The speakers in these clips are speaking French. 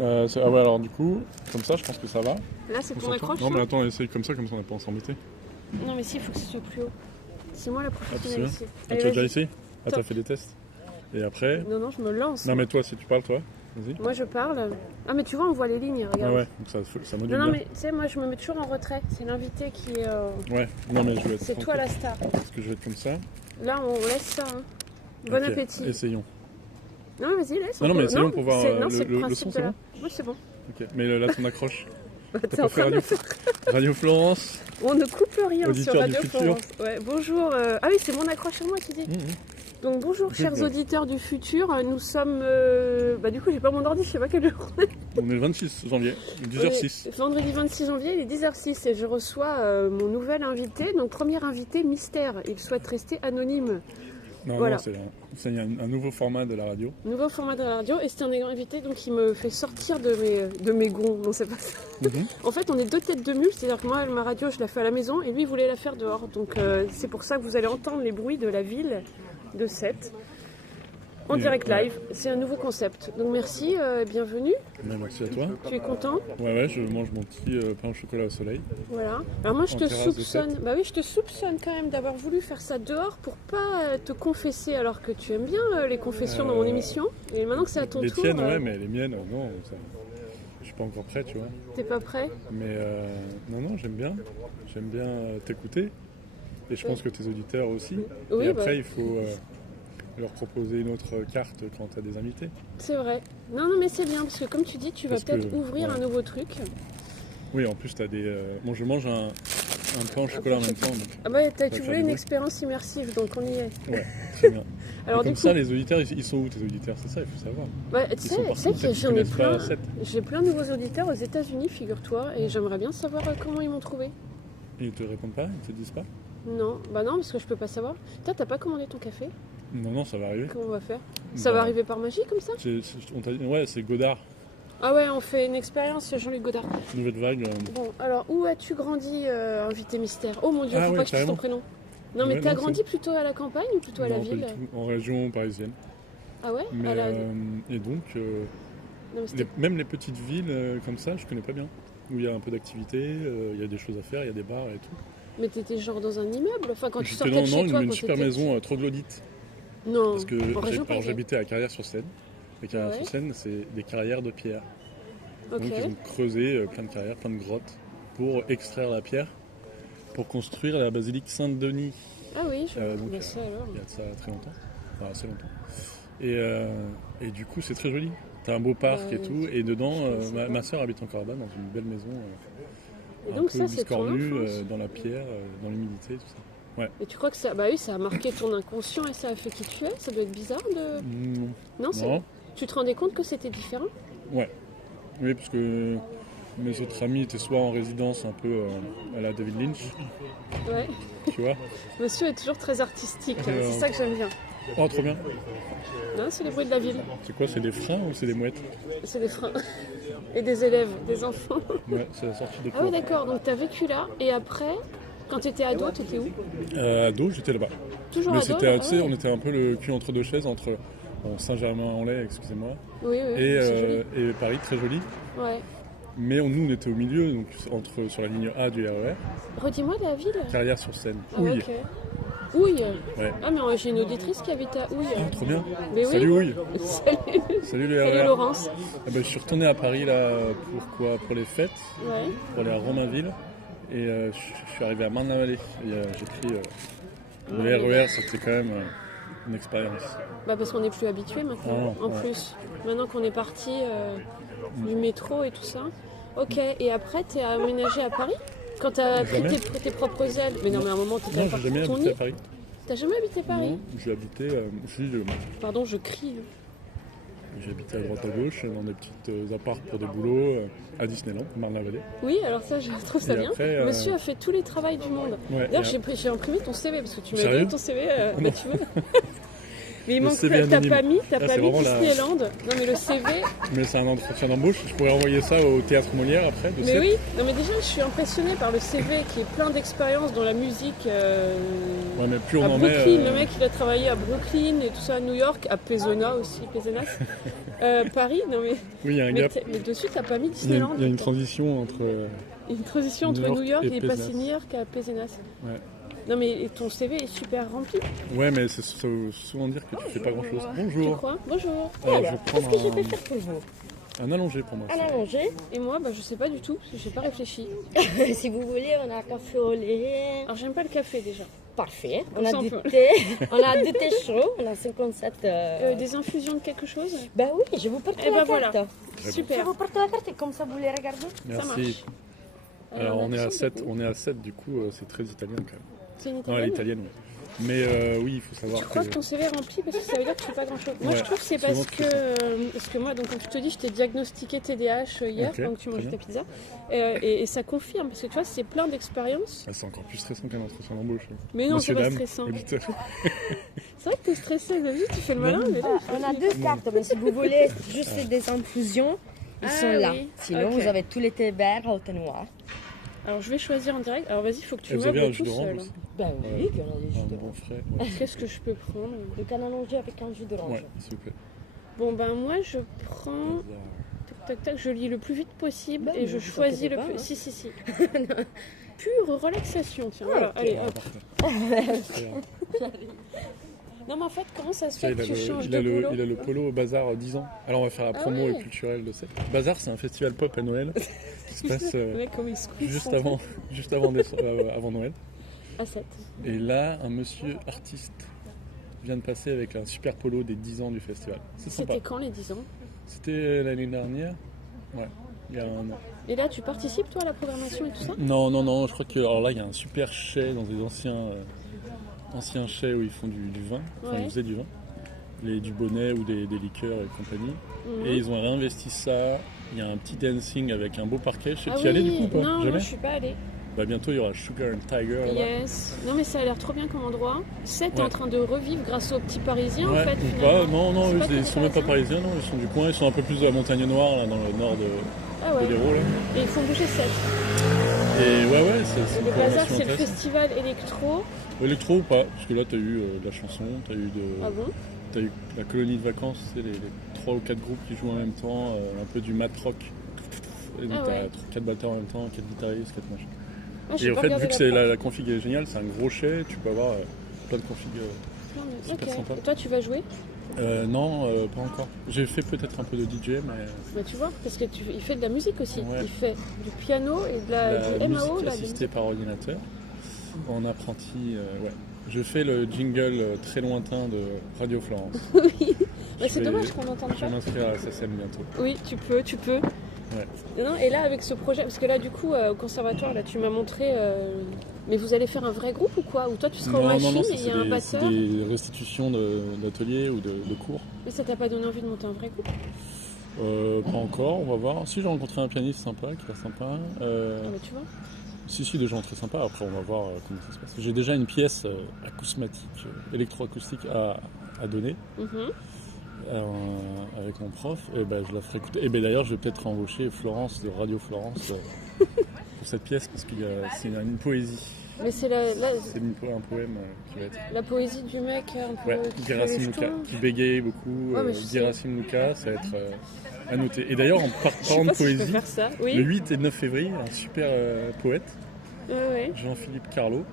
Ah ouais, alors du coup, comme ça, je pense que ça va. Là, c'est On ton s'entend. accroche. Non, mais là attends, essaye comme ça on n'a pas à s'embêter. Non, mais si, il faut que ce soit plus haut. C'est moi la Ah, tu professionnelle sais ici. Ah, Allez, tu as déjà vas-y. essayé Ah, t'as Top. fait des tests. Et après Non, je me lance. Non, mais toi, si tu parles, toi, vas-y. Moi, je parle. Ah, mais tu vois, on voit les lignes, Ah regarde. ouais, donc ça module Non, bien. mais tu sais, moi, je me mets toujours en retrait. C'est l'invité qui est. Ouais, non, mais je vais être C'est toi tranquille, la star. parce que je vais être comme ça. Là, on laisse ça. Hein. Bon Ok, appétit. Essayons. Non, mais vas-y, laisse. Non, mais essayons pour voir non, c'est le principe son, de c'est la- bon Oui, c'est bon. Ok, mais là, ton accroche. Bah, T'as t'es pas en fait train de Radio, Radio Florence. On ne coupe rien Auditeur sur du Radio futur. Florence. Ouais, bonjour. Ah oui, c'est mon accroche à moi qui dit. Donc bonjour, chers bien. auditeurs du futur. Nous sommes. Bah, du coup, j'ai pas mon ordi, je sais pas quel jour on est. On est le 26 janvier, 10h06. Oui, vendredi 26 janvier, il est 10h06 et je reçois mon nouvel invité. Donc, premier invité mystère. Il souhaite rester anonyme. Non, Voilà. non, c'est un nouveau format de la radio. Nouveau format de la radio. Et c'est un invité donc, qui me fait sortir de mes gonds. Non, c'est pas ça. En fait, on est deux têtes de mule. C'est-à-dire que moi, ma radio, je la fais à la maison et lui, il voulait la faire dehors. Donc, c'est pour ça que vous allez entendre les bruits de la ville de Sète. En direct live, c'est un nouveau concept. Donc merci, bienvenue. Merci à toi. Tu es content? Ouais, je mange mon petit pain au chocolat au soleil. Voilà. Alors moi je En te terrasse de soupçonne, Sète. bah oui je te soupçonne quand même d'avoir voulu faire ça dehors pour pas te confesser alors que tu aimes bien les confessions dans mon émission. Et maintenant que c'est à ton Les tour, tiennes, ouais, mais les miennes, non, je suis pas encore prêt, tu vois. t'es pas prêt? Mais non, j'aime bien t'écouter. Et je pense que tes auditeurs aussi. Oui, et après, bah. il faut leur proposer une autre carte quand tu as des invités. C'est vrai. Non mais c'est bien parce que comme tu dis, tu vas Parce que, peut-être ouvrir ouais. un nouveau truc. Oui, en plus, tu as des. Bon, je mange un pain au chocolat en même temps. Donc, Ah bah ça va tu faire voulais du une bruit. expérience immersive donc on y est. Ouais, très bien. Alors Et comme du ça, coup, les auditeurs, ils sont où tes auditeurs? C'est ça, il faut savoir. bah, tu Ils sais, sont tu partout, sais que peut-être qu'ils j'en ai connaissent pas plein. Sète. J'ai plein de nouveaux auditeurs aux États-Unis, figure-toi, et j'aimerais bien savoir comment ils m'ont trouvé. Et ils te répondent pas? Ils te disent pas? Non, bah non, parce que je peux pas savoir. Toi, t'as pas commandé ton café? Non, ça va arriver. Comment on va faire? Ça Bah, va arriver par magie comme ça? On t'a dit, ouais, c'est Godard, Ah ouais, on fait une expérience Jean-Luc Godard. nouvelle vague. Bon, alors où as-tu grandi, invité mystère? Oh mon dieu, Ah faut ouais, pas que je dise ton carrément. prénom. Non, mais Ouais, t'as non, grandi plutôt à la campagne ou plutôt à la Non, pas ville? du tout. En région parisienne. Ah ouais? Mais, À la- et donc, Non, mais c'était- même les petites villes comme ça, je connais pas bien. Où il y a un peu d'activité, il y a des choses à faire, il y a des bars et tout. Mais t'étais genre dans un immeuble? Enfin, quand tu J'étais sortais dans de chez toi une quand super t'étais maison petit. troglodyte. Non, Parce que en région alors, parisienne. j'habitais à Carrières-sur-Seine. Et Ouais. Carrières-sur-Seine, c'est des carrières de pierre. Ok. Donc ils ont creusé plein de carrières, plein de grottes pour extraire la pierre, pour construire la basilique Saint-Denis. Ah oui, donc, bah ça alors. Il y a de ça très longtemps, enfin assez longtemps. Et du coup, c'est très joli. T'as un beau parc Bah, et tout, et dedans, je sais pas. ma soeur habite encore là-bas, dans une belle maison, Et un donc peu ça, c'est ton biscornue, enfance. dans la pierre, dans l'humidité, tout ça. Et tu crois que ça, bah oui, ça a marqué ton inconscient et ça a fait qui tu es? Ça doit être bizarre de. Non. Non, c'est. Non. Tu te rendais compte que c'était différent? Ouais. Oui, parce que mes autres amis étaient soit en résidence un peu à la David Lynch, Ouais. tu vois. Monsieur est toujours très artistique, hein, Alors. c'est ça que j'aime bien. Oh, trop bien. Non, c'est les bruits de la ville, C'est quoi, c'est des freins ou c'est des mouettes? c'est des freins. Et des élèves, des enfants. Ouais, c'est la sortie des Ah oui, cours. d'accord, donc t'as vécu là, et après, quand t'étais ado, t'étais où? Ado, j'étais là-bas. Toujours Mais ado? c'était, là tu sais, ouais. on était un peu le cul entre deux chaises, entre Saint-Germain-en-Laye, excusez-moi, Oui, c'est joli. et Paris, très joli. Ouais. Mais nous, on était au milieu, donc sur la ligne A du RER, Redis-moi la ville. Carrières-sur-Seine. Ah ouais, Houille. ok. Houille. Ouais. Ah mais j'ai une auditrice qui habite à Houille. Ah, trop bien. Mais oui. Salut Houille. Salut. Salut le Salut RER. Laurence. Ah ben, je suis retourné à Paris là, pour les fêtes, Ouais. pour aller à Romainville. Et je suis arrivé à Marne-la-Vallée. Et j'ai pris le RER, c'était quand même une expérience. Bah parce qu'on n'est plus habitué maintenant, Ah, en ouais. plus. Maintenant qu'on est parti du métro et tout ça. Ok, et après t'es aménagé à Paris? Quand t'as pris Jamais. tes propres ailes? Mais non mais à un moment t'étais Non, pas j'ai jamais ton habité nid. à Paris. T'as jamais habité Paris? Non, j'ai habité, Pardon, je crie. j'ai habité à droite à gauche, dans des petites apparts pour des boulots, à Disneyland, Marne-la-Vallée. Oui, alors ça je trouve ça Et bien. après, Monsieur a fait tous les travaux du monde. Ouais, D'ailleurs et j'ai imprimé ton CV parce que tu m'as Sérieux donné ton CV, non. bah, tu veux. Mais il Le manque CV t'as anonyme. pas mis c'est vraiment la- Disneyland. Non mais le CV. Mais c'est un entretien d'embauche. Je pourrais envoyer ça au Théâtre Molière après. De Mais Sète. oui, non mais déjà je suis impressionnée par le CV qui est plein d'expériences dans la musique. Ouais, mais plus on À en Brooklyn, met. le mec il a travaillé à Brooklyn et tout ça, à New York, à Pézona aussi, Pézenas. Paris, non mais. Oui, il y a un gap. Mais dessus t'as pas mis Il y a Disneyland. il y a une transition entre. Une transition entre New York New York et et passé Pézenas. New York à Pézenas. Ouais. Non mais ton CV est super rempli, Ouais, mais ça veut souvent dire que tu fais pas grand chose. tu Bonjour. crois? Bonjour. Alors, je Alors, vais qu'est-ce que je peux prendre faire pour vous? un allongé pour moi. Un allongé. Et moi, bah je sais pas du tout, parce que j'ai pas réfléchi. Si vous voulez, on a un café au lait. Alors j'aime pas le café déjà. Parfait. Comme On ça, a on du peut. thé. On a du thé chaud. On a 57. Des infusions de quelque chose? Ben oui, je vous porte Eh la ben carte. voilà. Je Super. vous porte la carte et comme ça vous les regardez. Merci. marche. Alors on est à merci 7, beaucoup. on est à 7 du coup, c'est très italien quand même. C'est une Non, italienne. elle est italienne, oui. Mais oui, il faut savoir Tu crois que que. ton CV est rempli parce que ça veut dire que tu fais pas grand chose. Moi Ouais, je trouve que c'est souvent, parce que moi, donc comme je te dis, je t'ai diagnostiqué TDAH hier Ok, quand tu mangeais très ta bien. pizza. Et ça confirme parce que tu vois, c'est plein d'expériences. Ah, c'est encore plus stressant qu'un entretien d'embauche. Mais non, Monsieur, c'est pas dame, stressant. auditeur. C'est vrai que t'es stressé, David, tu fais le malin, mais là. On a deux cartes, mais si vous voulez juste des infusions, ils Ah sont là. oui, Sinon, ok. vous avez tous les thés verts au thé noir. Alors je vais choisir en direct. Alors vas-y, il faut que tu Et vous avez un meubles jus tout d'orange seul. aussi. Ben oui, qu'on a des jus Un d'orange. bon frais. Ouais, Qu'est-ce que je peux prendre? Donc un allongé avec un jus d'orange. ouais, s'il vous plaît. Bon ben moi je prends. Tac tac tac, je lis le plus vite possible Bah, et je vous choisis inquiétez le pas, plus. hein. Si. Pure relaxation, tiens. Voilà, allez, Ah, hop. parfait. Non mais en fait, comment ça se Tiens, fait que tu changes il de a le- boulot? il a le polo au bazar 10 ans. Alors on va faire la Ah promo ouais. et culturelle de cette. Bazar, c'est un festival pop à Noël qui se passe Le mec, comment il se couche juste son avant, truc. avant Noël. À 7. Et là, un monsieur artiste vient de passer avec un super polo des 10 ans du festival. C'est sympa. C'était quand les 10 ans? C'était l'année dernière. Ouais, il y a un an. Et là, tu participes toi à la programmation et tout ça? Non, je crois que alors là il y a un super chai dans des anciens chais où ils font du vin, enfin Ouais. ils faisaient du vin, du bonnet ou des liqueurs et compagnie. Mhm. Et ils ont réinvesti ça. Il y a un petit dancing avec un beau parquet. Ah Tu y allais du coup ou pas? non, Jamais. moi je suis pas allée. Bah bientôt il y aura Sugar and Tiger. là. Yes. Non mais ça a l'air trop bien comme endroit. 7 est Ouais. en train de revivre grâce aux petits Parisiens Ouais, en fait. ou finalement. pas. Non, C'est eux, pas ils que sont des même pas Parisiens. parisiens, non, ils sont du coin, ils sont un peu plus de la Montagne Noire, là, dans le nord Ah ouais. de l'Hérault. Là. Et ils font bouger 7. Et ouais, c'est Et une le bazar, programmation c'est le intéressante. festival électro. Électro ou pas? Parce que là, t'as eu de la chanson, t'as eu, Ah bon? t'as eu la colonie de vacances, c'est les 3 ou 4 groupes qui jouent en même temps, un peu du mat rock. Et donc Ah ouais. t'as 4 batteurs en même temps, 4 guitaristes, 4 machins. Ah, j'ai Et en pas fait, regardé vu que la la config est géniale, c'est un gros chai, tu peux avoir plein de configs. preuve. super sympa. Et toi, tu vas jouer? Non, pas encore. J'ai fait peut-être un peu de DJ, mais Bah tu vois, parce que il fait de la musique aussi. Ouais. Il fait du piano et de la du MAO. musique Là, assistée par ordinateur. En apprenti, ouais. Je fais le jingle très lointain de Radio Florence. Oui. Bah, c'est Je vais- dommage qu'on n'entende Je pas. vais m'inscrire à la SSM bientôt. Oui, tu peux. Non, et là, avec ce projet, parce que là, du coup, au conservatoire, là, tu m'as montré. Mais vous allez faire un vrai groupe ou quoi? Ou toi, tu seras aux machines ça, et il y a un c'est batteur? des restitutions d'ateliers ou de cours. Mais ça t'a pas donné envie de monter un vrai groupe? Pas encore, on va voir. Si j'ai rencontré un pianiste sympa, qui est sympa. Ah, mais tu vois. Si, des gens très sympas. Après, on va voir comment ça se passe. J'ai déjà une pièce acousmatique, électroacoustique à donner. Mhm. Avec mon prof, et ben, je la ferai écouter. Et ben, d'ailleurs, je vais peut-être embaucher Florence de Radio Florence pour cette pièce parce que c'est une poésie. Mais c'est C'est un poème qui va être. la poésie du mec un peu. Ouais, qui fait Gerasim le Luka, jeton. qui bégaye beaucoup. Ouais, mais je sais. Gerasim Luka, ça va être à noter. Et d'ailleurs, en Je sais parlant de pas si je peux poésie, faire ça. le Oui. 8 et 9 février, un super poète, Ouais. Jean-Philippe Carlo,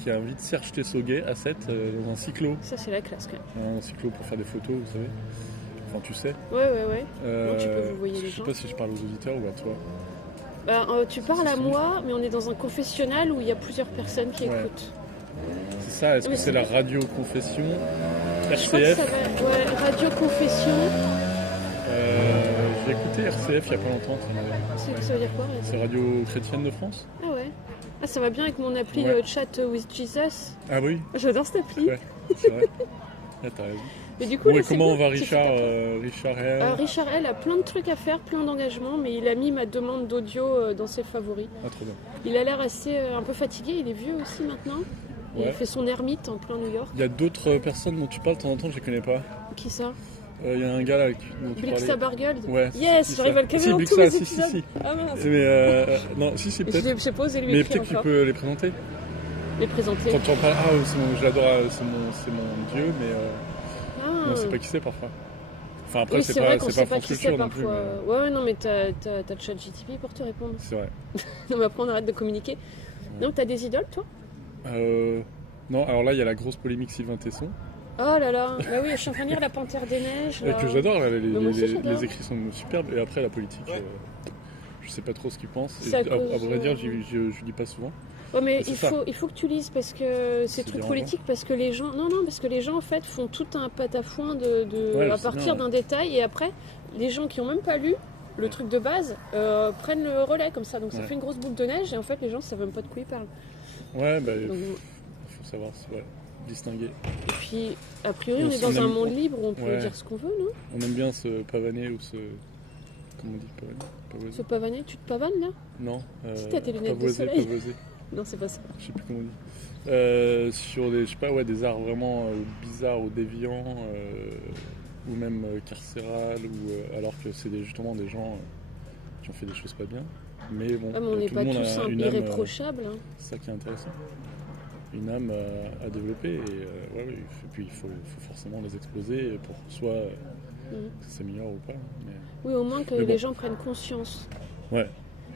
qui invite Serge Tessoguet à 7 dans un cyclo. Ça, c'est la classe quand même. Un cyclo pour faire des photos, vous savez. Enfin, tu sais. Ouais. Bon, tu peux vous voyer je les sais gens. pas si je parle aux auditeurs ou à toi. Bah, tu parles à moi, mais on est dans un confessionnal où il y a plusieurs personnes qui Ouais. écoutent. C'est ça, est-ce Mais que c'est la radio confession Je crois que ça RCF va. Ouais, Radio Confession. J'ai écouté RCF il y a pas longtemps. Ça veut dire quoi? C'est Radio Chrétienne de France. Ah ouais. Ah, ça va bien avec mon appli Ouais. Chat with Jesus. Ah oui, J'adore cette appli. Ouais. c'est vrai. Ah, t'as raison. Mais du coup, Bon, là, et c'est comment cool. va Tu fais Richard ta- Richard Hell Richard L a plein de trucs à faire, plein d'engagement, mais il a mis ma demande d'audio dans ses favoris. Ah, trop bien. Il a l'air assez un peu fatigué, il est vieux aussi maintenant. Il Ouais. fait son ermite en plein New York. Il y a d'autres personnes dont tu parles de temps en temps, je les connais pas. Qui ça? Il y a un gars là dont tu Blixa parlais. Bargold. Ouais. Yes, j'arrive à le caler Si, dans tous Blixa, mes si, épisodes. si. Ah mince. Mais non, si, Je peut-être. sais pas osé lui Mais écrire peut-être qu'il encore. peut les présenter. Les présenter. Quand tu en parles, je l'adore, c'est mon dieu, mais Ah. on sait pas qui c'est parfois. Enfin après, Oui, c'est c'est vrai qu'on pas sait pas France qui c'est Culture non plus. parfois. mais Ouais, non, mais t'as le chat GTP pour te répondre. C'est vrai. Non, mais après, on arrête de communiquer. Non, t'as des idoles, toi? Non, alors là, il y a la grosse polémique Sylvain Tesson, Oh là là. Bah oui, je suis en train de lire La Panthère des Neiges. Là. que j'adore. Là, Mais moi aussi, j'adore. les écrits sont superbes. Et après, la politique, je sais pas trop ce qu'il pense. Et C'est à à cause, vrai dire, je lis pas souvent. Ouais, mais C'est il faut que tu lises parce que c'est trucs dérangeant. politiques, parce que les gens. Non, parce que les gens, en fait, font tout un patafouin Ouais, à c'est partir bien, d'un détail. Et après, les gens qui ont même pas lu le truc de base prennent le relais comme ça. Donc ça Ouais. fait une grosse boule de neige et en fait, les gens savent même pas de quoi ils parlent. Ouais, bah, Donc, faut savoir, distinguer. et puis, a priori, Et on est aussi, dans on un aime- monde libre où on peut Ouais. dire ce qu'on veut, non? On aime bien se pavaner ou se. Comment on dit pavaner? Se pavaner, tu te pavanes là? Non. Si t'as tes lunettes de pavoiser, soleil. pavoiser. Non, c'est pas ça. Je sais plus comment on dit. Sur des, je sais pas, des arts vraiment bizarres ou déviants, ou même carcérales, ou alors que c'est justement des gens qui ont fait des choses pas bien. Mais bon, Ah, mais on n'est tout pas le monde tous a une âme, irréprochables. Hein. c'est ça qui est intéressant. Une âme à développer, et puis il faut forcément les exploser pour soit que ça s'améliore ou pas. Oui, au moins que Mais bon. les gens prennent conscience. Ouais.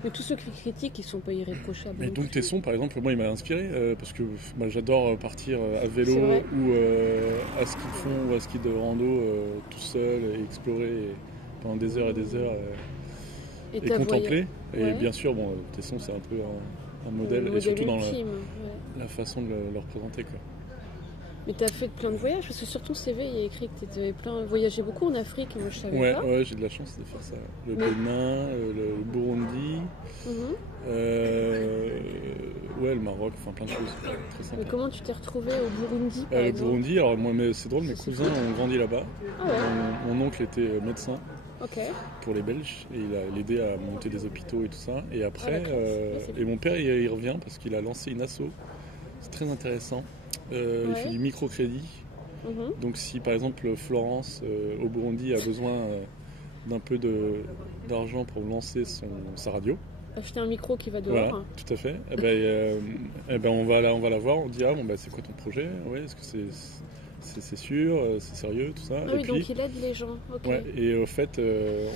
Mais tous ceux qui critiquent, ils sont pas irréprochables. Mais non donc plus. Tesson, par exemple, moi il m'a inspiré parce que j'adore partir à vélo C'est vrai. ou à ski de fond ou à ski de rando tout seul et explorer pendant des heures et des heures Et et ta contempler. Et Ouais. bien sûr, Tesson c'est un peu un modèle, et surtout dans ultime, ouais. la façon de le représenter. Quoi. Mais t'as fait plein de voyages, parce que sur ton CV, il y a écrit que t'avais voyagé beaucoup en Afrique, et moi je savais pas. Ouais, j'ai de la chance de faire ça. Le Mais- Bénin, le Burundi, Mhm. le Maroc, enfin plein de choses. Très Mais sympa. comment tu t'es retrouvé au Burundi, par Le exemple? Burundi, alors moi, mais c'est drôle, mes cousins ont grandi là-bas. Ah ouais, Mon oncle était médecin ok. pour les Belges et il a aidé à monter des hôpitaux et tout ça. Et après, d'accord. Ouais, c'est et mon père il revient parce qu'il a lancé une asso. C'est très intéressant. Il Ouais. fait du microcrédit. Mhm. Donc si par exemple Florence au Burundi a besoin d'un peu d'argent pour lancer sa radio, Acheter un micro qui va dehors. voilà, tout à fait. On va la voir, on dit c'est quoi ton projet? Ouais, est-ce que c'est sûr, c'est sérieux, tout ça. Ah Et oui, puis, donc il aide les gens, ok. ouais, et au fait,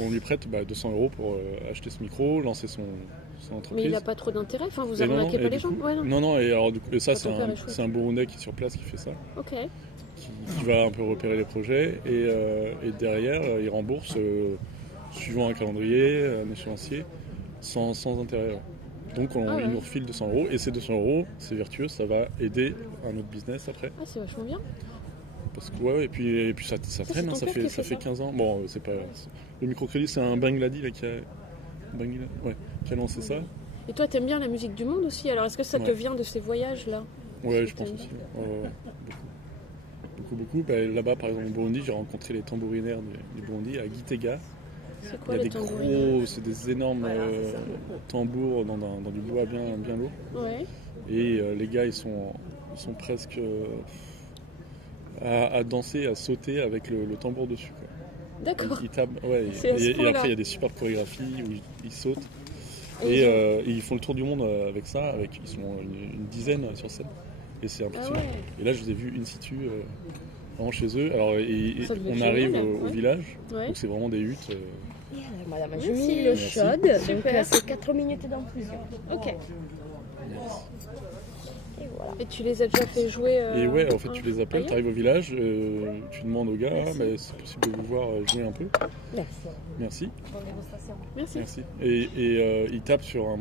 on lui prête 200 € pour acheter ce micro, lancer son Mais entreprise. il a pas trop d'intérêt, enfin vous Et non, arnaquez et pas du les gens? coup- Ouais, non. Non, et alors du coup, ça Ah, c'est ton père est chouette. un Burundais qui est sur place qui fait ça, Ok. qui va un peu repérer les projets, et derrière il rembourse suivant un calendrier, un échéancier, sans intérêt. Ouais. Donc Ah ouais. il nous refile 200 €, et ces 200 €, c'est vertueux, ça va aider un autre business après. Ah, c'est vachement bien. Parce que et puis ça c'est traîne, ton ça père qui fait fait ça 15 ans. Bon, c'est pas le microcrédit, c'est un Bangladi là qui a lancé ça. Et toi, t'aimes bien la musique du monde aussi, alors est-ce que ça te Ouais. vient de ces voyages-là? Ouais, je Si pense t'aimes. aussi. Ouais, beaucoup. Là-bas, par exemple, au Burundi, j'ai rencontré les tambourinaires du Burundi à Gitega. C'est Il quoi y a les des tambourines? c'est des énormes tambours dans du bois bien lourd. Ouais. Et les gars, ils sont presque à danser, à sauter avec le tambour dessus. Quoi. D'accord. Ils tapent, ouais, C'est à ce et point-là. après, il y a des superbes chorégraphies où ils sautent. Et Et ils font le tour du monde avec ça. Ils sont une dizaine sur scène. Et c'est Ah impressionnant. ouais. Et là, je les ai vus in situ, vraiment chez eux. Alors, Ça devait être on arrive génial, au ouais. village, Ouais. donc c'est vraiment des huttes. Et alors, madame, Merci. je mets l'eau Merci. chaude. Donc Super. là, c'est 4 minutes d'infusion. Ok. Et voilà. Et tu les as déjà fait jouer Et ouais, en fait, tu les appelles, ailleurs tu arrives au village, tu demandes au gars, Merci. c'est possible de vous voir jouer un peu. Merci. Merci. Merci. Merci. Et ils tapent sur un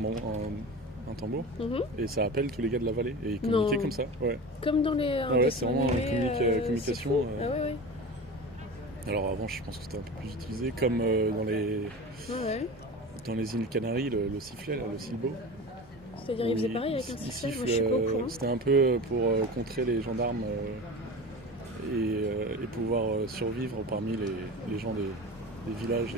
tambour Mhm. et ça appelle tous les gars de la vallée. Et ils Non. communiquaient comme ça. Ouais. Comme dans les ouais, dessins c'est vraiment une animés, communication, c'est fou. Ah ouais, Alors avant, je pense que c'était un peu plus utilisé, comme ouais. dans les îles Canaries, le sifflet, là, le silbo. C'est-à-dire, ils faisaient pareil avec un Il système, moi siffle, je suis pas au courant. c'était un peu pour contrer les gendarmes et pouvoir survivre parmi les gens des villages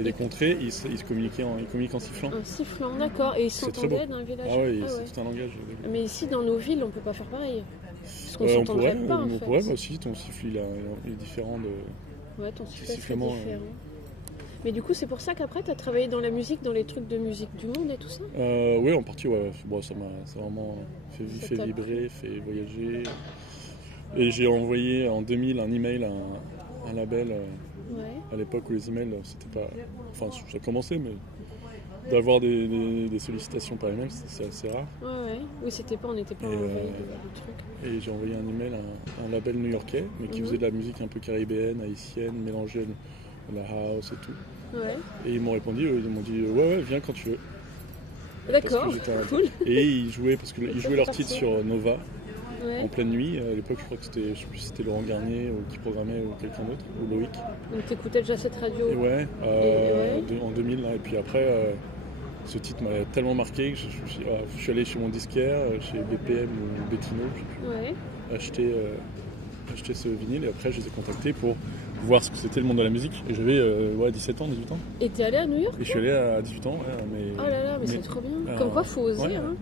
Et les contrées, ils communiquent en sifflant. Un sifflant, d'accord. Et ils C'est très beau. s'entendaient d'un village. Ah ouais, c'est tout un langage. Mais ici, dans nos villes, on peut pas faire pareil. Parce qu'on On s'entendrait pourrait, pas, en on fait. pourrait, aussi, ton siffle il est différent de... Ouais, ton sifflet serait sifflement, différent. Mais du coup, c'est pour ça qu'après, tu as travaillé dans la musique, dans les trucs de musique du monde et tout ça? Oui, en partie, ouais. Bon, ça vraiment fait vibrer, fait voyager. Et j'ai envoyé en 2000 un email à un label, à l'époque où les emails, c'était pas... Enfin, ça commençait, mais d'avoir des sollicitations par email, c'est assez rare. Ouais. Oui, on n'était pas envoyé de trucs. Et j'ai envoyé un email à un label new-yorkais, mais qui faisait de la musique un peu caribéenne, haïtienne, mélangée à la house et tout. Ouais. Et ils m'ont répondu, ils m'ont dit ouais, viens quand tu veux. D'accord, cool. Et ils jouaient, parce qu'ils jouaient leur titre sur Nova, Ouais. en pleine nuit. À l'époque, je crois que je sais plus si c'était Laurent Garnier qui programmait ou quelqu'un d'autre, ou Loïc. Donc t'écoutais déjà cette radio? Et en 2000, là. Et puis après, ce titre m'a tellement marqué que je suis allé chez mon disquaire, chez BPM ou Bettino, je sais plus, acheter ce vinyle. Et après, je les ai contactés pour voir ce que c'était le monde de la musique. Et j'avais 17 ans, 18 ans. Et t'es allé à New York? Et je suis allé à 18 ans, mais... Oh là là, mais c'est trop bien. Comme quoi, faut oser. Hein.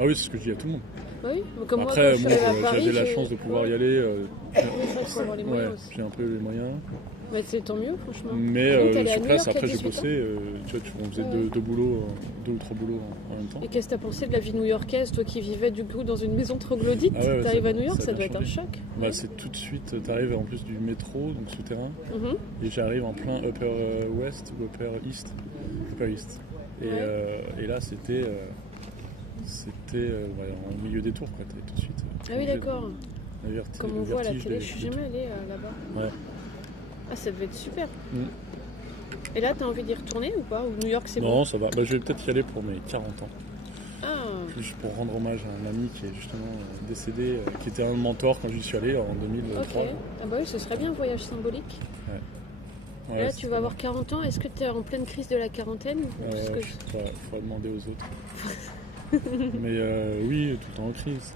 Ah oui, c'est ce que je dis à tout le monde. Oui, comme après, moi, quand je suis allée à Paris, j'avais la chance de pouvoir y aller. Oui, ça, faut avoir les moyens aussi. J'ai un peu les moyens. Ouais, c'est tant mieux, franchement. Mais Donc, sur place, après, j'ai 18 ans. bossé. On faisait deux ou trois boulots en même temps. Et qu'est-ce que t'as pensé de la vie new-yorkaise, toi qui vivais du coup dans une maison troglodyte? T'arrives à New York, ça doit être un choc. Bah, c'est tout de suite, t'arrives en plus du métro, donc souterrain, et j'arrive en plein Upper West ou Upper East. Et là, c'était en milieu des tours, quoi. T'es tout de suite. Ah oui, d'accord. Comme on voit à la télé, je suis jamais allée là-bas. Ouais. Ah, ça devait être super. Et là, t'as envie d'y retourner ou pas? Ou New York, c'est bon? Non, ça va. Bah, je vais peut-être y aller pour mes 40 ans. Ah. Juste pour rendre hommage à un ami qui est justement décédé, qui était un mentor quand j'y suis allé en 2003. Ok. Ah bah oui, ce serait bien un voyage symbolique. Ouais. Là, tu vas avoir 40 ans. Est-ce que tu es en pleine crise de la quarantaine? Il faudra demander aux autres. Mais oui, tout le temps en crise.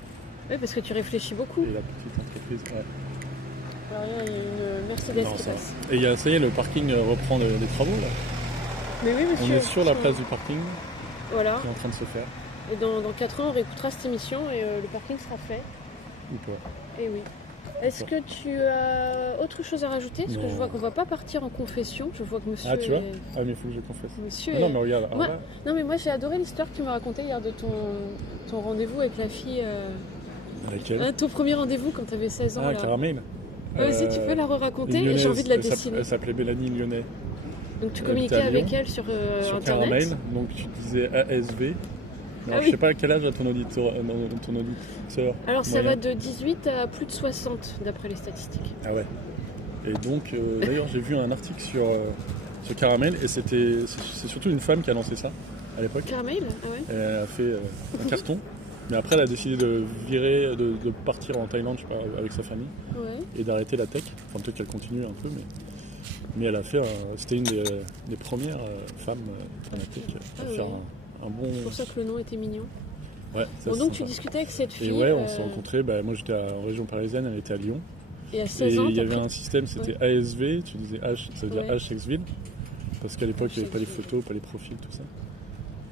Oui, parce que tu réfléchis beaucoup. Et la petite entreprise, ouais. Alors là, il y a une Mercedes qui passe. Et ça y est, le parking reprend des travaux là. Mais oui, monsieur. On est sur la place du parking voilà. qui est en train de se faire. Et dans 4 ans, on réécoutera cette émission et le parking sera fait. Ou pas. Et oui. Est-ce que tu as autre chose à rajouter? Parce que je vois qu'on ne va pas partir en confession. Je vois que monsieur. Ah, tu vois? Ah, mais il faut que je confesse. Monsieur. Non, mais regarde. Non, mais moi j'ai adoré l'histoire que tu m'as racontée hier de ton rendez-vous avec la fille. Laquelle? Ton premier rendez-vous quand tu avais 16 ans. Ah, Caramel. Si tu peux la re-raconter, j'ai envie de la dessiner. Elle s'appelait Mélanie Lyonnais. Donc tu communiquais avec elle sur Internet. Caramel, donc tu disais ASV. Alors, je sais pas quel âge a ton auditeur. Alors ça va de 18 à plus de 60 d'après les statistiques. Ah ouais. Et donc d'ailleurs j'ai vu un article sur Caramel et c'est surtout une femme qui a lancé ça à l'époque. Caramel? Ah ouais. Elle a fait un carton. Mais après, elle a décidé de virer, de partir en Thaïlande, je sais pas, avec sa famille, et d'arrêter la tech. Enfin, peut-être qu'elle continue un peu, mais elle a fait. C'était une des premières femmes dans la tech à faire un bon. C'est pour ça que le nom était mignon. Ouais. Bon, donc tu discutais avec cette fille. Et ouais, on s'est rencontrés. Moi, j'étais en région parisienne, elle était à Lyon. Et à 16 ans, il y avait un système, c'était ASV. Tu disais H, ça veut dire H-Sexville, parce qu'à l'époque, il n'y avait pas les photos, pas les profils, tout ça.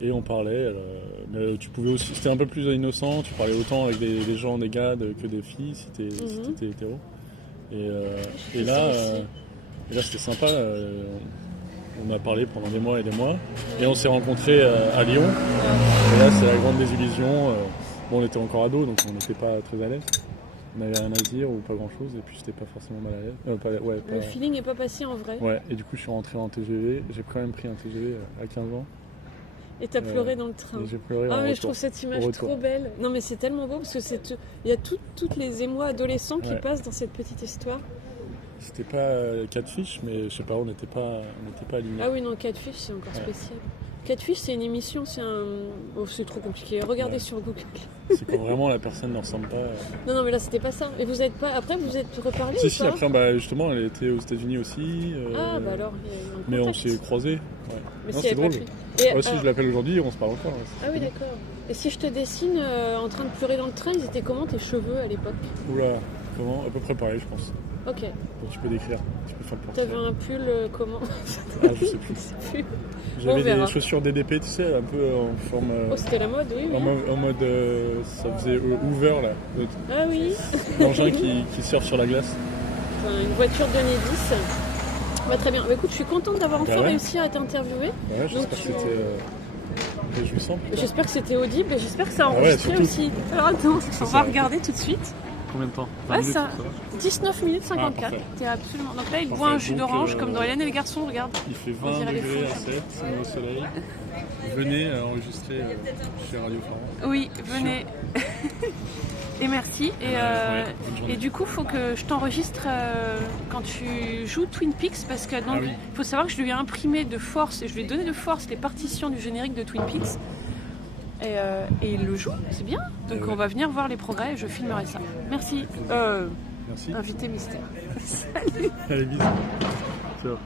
Et on parlait, mais tu pouvais aussi, c'était un peu plus innocent, tu parlais autant avec des gens, des gars que des filles, si t'étais hétéro. Et là c'était sympa, on a parlé pendant des mois et des mois, et on s'est rencontrés à Lyon. Et là c'est la grande désillusion, on était encore ados donc on n'était pas très à l'aise. On n'avait rien à dire ou pas grand chose, et puis j'étais pas forcément mal à l'aise. Le feeling n'est pas passé en vrai. Ouais, et du coup je suis rentré en TGV, j'ai quand même pris un TGV à 15 ans. Et t'as pleuré dans le train. J'ai pleuré mais retour. Je trouve cette image trop belle. Non mais c'est tellement beau parce que il y a toutes les émois adolescents qui passent dans cette petite histoire. C'était pas Catfish, mais je sais pas, on n'était pas alignés. Ah oui non, Catfish c'est encore spécial. Catfish c'est une émission, c'est trop compliqué. Regardez sur Google. C'est quand vraiment la personne ne ressemble pas. Non mais là c'était pas ça. Et vous êtes pas. Après vous êtes reparlé Si si, après justement elle était aux États-Unis aussi. Bah alors. Mais on s'est croisés. Ouais. Mais non, c'est drôle. Si je l'appelle aujourd'hui, on se parle encore. Ah oui d'accord. Et si je te dessine en train de pleurer dans le train, ils étaient comment tes cheveux à l'époque? Oula, comment? À peu près pareil je pense. Ok. Donc tu peux décrire, tu peux faire le portrait. T'avais un pull comment? Ah, je sais plus. Je sais plus. On J'avais verra. des chaussures DDP, tu sais, un peu en forme. Oh, c'était la mode, oui. oui. En mode. Ça faisait Hoover, là. Ah oui. L'engin qui surfe sur la glace. Enfin, une voiture de Enedis. Bah, très bien. Bah, écoute, je suis contente d'avoir enfin ouais. réussi à t'interviewer. Ouais, j'espère que c'était réjouissant. putain. J'espère que c'était audible et j'espère que ça a Ah ouais, enregistré surtout. aussi. Alors attends, on va ça. regarder tout de suite. Combien de temps? Ouais, ça. 19 minutes Ah, 54. parfait. T'es absolument. Donc là, il Parfait. boit un jus Donc, d'orange comme dans Hélène et le garçon, regarde. Il fait On 20 dirait les degrés à fous. 7, on est au soleil. Venez enregistrer chez Radio Florent. Oui, venez. Et merci. Et, ouais, bonne journée. et du coup, il faut que je t'enregistre quand tu joues Twin Peaks parce que donc, Ah oui. faut savoir que je lui ai imprimé de force et je lui ai donné de force les partitions du générique de Twin Peaks. Et il le joue, c'est bien. Donc ouais. on va venir voir les progrès et je filmerai ça. Merci. Merci. Invité mystère. Allez, bisous.